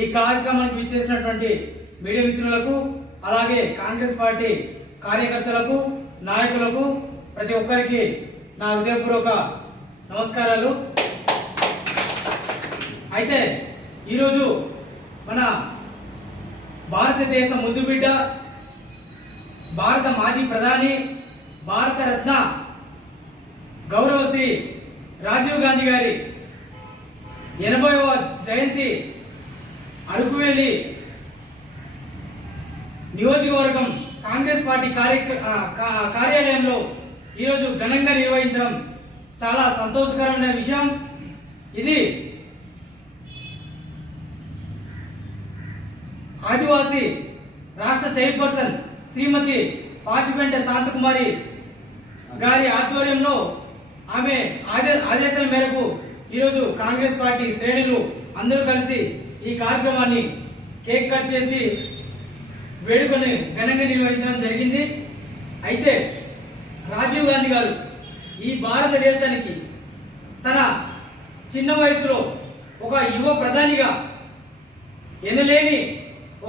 ఈ కార్యక్రమానికి విచ్చేసినటువంటి మీడియా మిత్రులకు అలాగే కాంగ్రెస్ పార్టీ కార్యకర్తలకు నాయకులకు ప్రతి ఒక్కరికి నా హృదయపూర్వక నమస్కారాలు. అయితే ఈరోజు మన భారతదేశ ముద్దుబిడ్డ భారత మాజీ ప్రధాని భారత రత్న గౌరవశ్రీ రాజీవ్ గాంధీ గారి ఎనభైవ జయంతి అరకువేలి నియోజకవర్గం కాంగ్రెస్ పార్టీ కార్య కార్యాలయంలో ఈరోజు ఘనంగా నిర్వహించడం చాలా సంతోషకరమైన విషయం. ఇది ఆదివాసీ రాష్ట్ర చైర్పర్సన్ శ్రీమతి పాచిపెంట శాంతకుమారి గారి ఆధ్వర్యంలో ఆమె ఆదేశాల మేరకు ఈరోజు కాంగ్రెస్ పార్టీ శ్రేణులు అందరూ కలిసి ఈ కార్యక్రమాన్ని కేక్ కట్ చేసి వేడుకని ఘనంగా నిర్వహించడం జరిగింది. అయితే రాజీవ్ గాంధీ గారు ఈ భారతదేశానికి తన చిన్న వయసులో ఒక యువ ప్రధానిగా ఎనలేని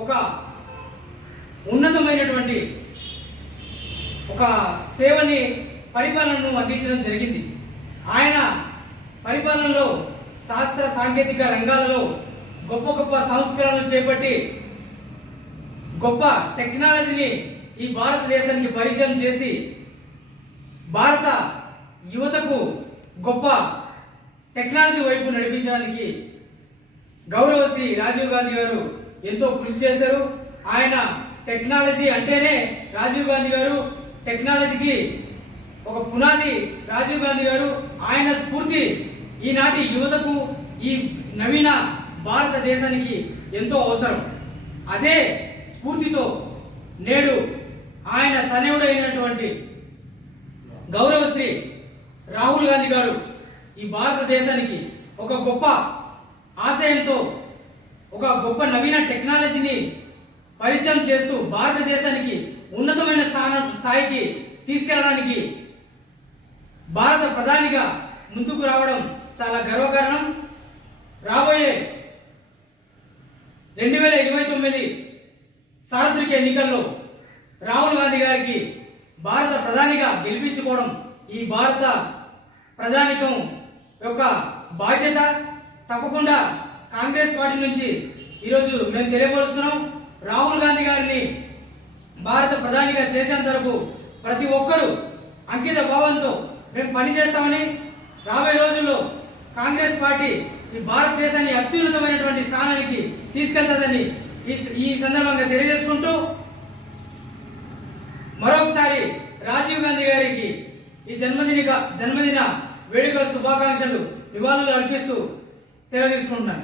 ఒక ఉన్నతమైనటువంటి ఒక సేవని పరిపాలనను అందించడం జరిగింది. ఆయన పరిపాలనలో శాస్త్ర సాంకేతిక రంగాలలో గొప్ప గొప్ప సంస్కరణలు చేపట్టి గొప్ప టెక్నాలజీని ఈ భారతదేశానికి పరిచయం చేసి భారత యువతకు గొప్ప టెక్నాలజీ వైపు నడిపించడానికి గౌరవ శ్రీ రాజీవ్ గాంధీ గారు ఎంతో కృషి చేశారు. ఆయన టెక్నాలజీ అంటేనే రాజీవ్ గాంధీ గారు టెక్నాలజీకి ఒక పునాది రాజీవ్ గాంధీ గారు. ఆయన స్ఫూర్తి ఈనాటి యువతకు ఈ నవీన భారతదేశానికి ఎంతో అవసరం. అదే స్ఫూర్తితో నేడు ఆయన తనయుడైనటువంటి గౌరవశ్రీ రాహుల్ గాంధీ గారు ఈ భారతదేశానికి ఒక గొప్ప ఆశయంతో ఒక గొప్ప నవీన టెక్నాలజీని పరిచయం చేస్తూ భారతదేశానికి ఉన్నతమైన స్థానం స్థాయికి తీసుకెళ్ళడానికి భారత ప్రధానిగా ముందుకు రావడం చాలా గర్వకారణం. రాబోయే రెండు వేల ఇరవై తొమ్మిది సార్వత్రిక ఎన్నికల్లో రాహుల్ గాంధీ గారికి భారత ప్రధానిగా గెలిపించుకోవడం ఈ భారత ప్రజానికం యొక్క బాధ్యత. తప్పకుండా కాంగ్రెస్ పార్టీ నుంచి ఈరోజు మేము తెలియపరుస్తున్నాం. రాహుల్ గాంధీ గారిని భారత ప్రధానిగా చేసేంత వరకు ప్రతి ఒక్కరూ అంకిత భావంతో మేము పనిచేస్తామని రాబోయే రోజుల్లో కాంగ్రెస్ పార్టీ ఈ భారతదేశాన్ని అత్యున్నతమైనటువంటి స్థానానికి తీసుకెళ్తుందని ఈ ఈ సందర్భంగా తెలియజేసుకుంటూ మరొకసారి రాజీవ్ గాంధీ గారికి ఈ జన్మదిన జన్మదిన వేడుకల శుభాకాంక్షలు నివాళులు అర్పిస్తూ సెలవు తీసుకుంటున్నాను.